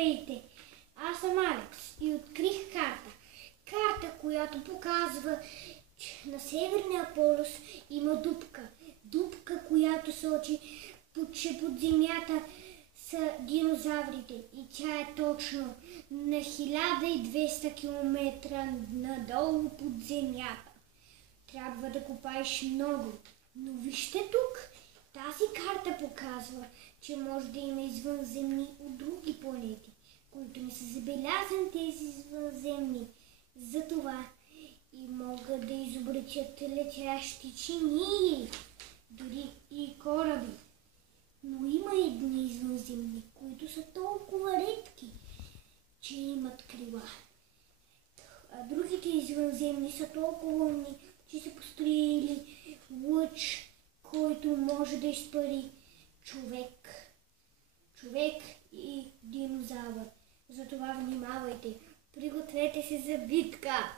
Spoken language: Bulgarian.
Здравейте, аз съм Алекс и открих карта. Карта, която показва, че на Северния полюс има дупка. Дупка, която сочи, че под земята са динозаврите. И тя е точно на 1200 км надолу под земята. Трябва да копаеш много. Но вижте тук, тази карта показва, че може да има извънземни от други планети, които не са забелязани тези извънземни. Затова и могат да изобретят летящи чинии, дори и кораби. Но има едни извънземни, които са толкова редки, че имат крила. А другите извънземни са толкова умни, че са построили лъч, който може да изпари човек и динозавър. Затова внимавайте, пригответе се за битка!